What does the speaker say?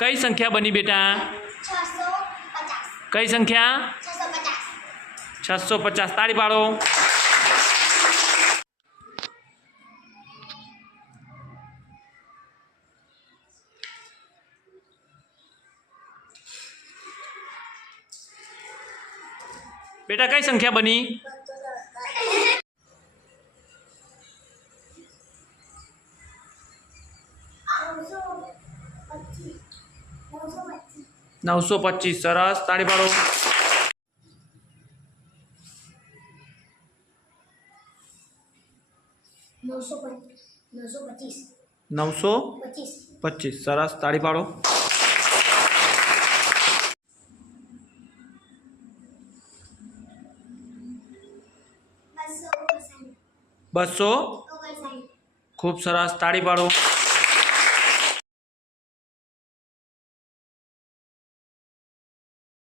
कई संख्या बनी बेटा? कई संख्या? 650। ताड़ी पाड़ो। बेटा कई संख्या बनी? 925। सरस। ताड़ी पाड़ो। 925। सरस। ताड़ी पाड़ो। 200। खूब सरस। ताड़ी पाड़ो।